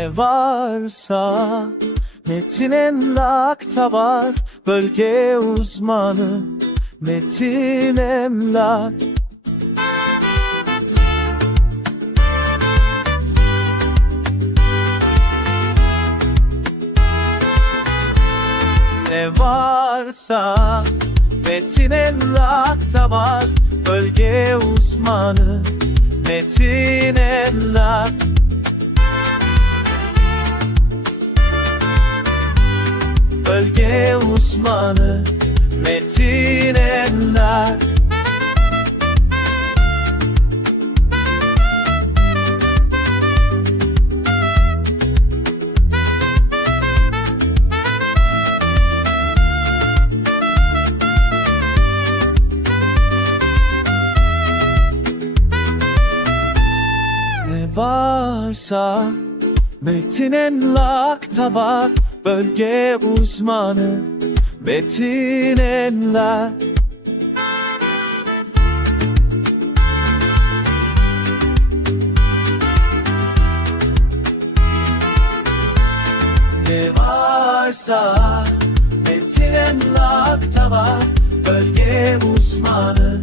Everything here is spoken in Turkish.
Ne varsa Metin Emlak'ta var Bölge uzmanı Metin Emlak. Ne varsa Metin Emlak'ta var Bölge uzmanı Metin Emlak Bölge uzmanı Metin Emlak Ne varsa Metin Emlak'ta var Bölge uzmanı Metin Emlak Ne varsa Metin Emlak'ta var. Bölge uzmanı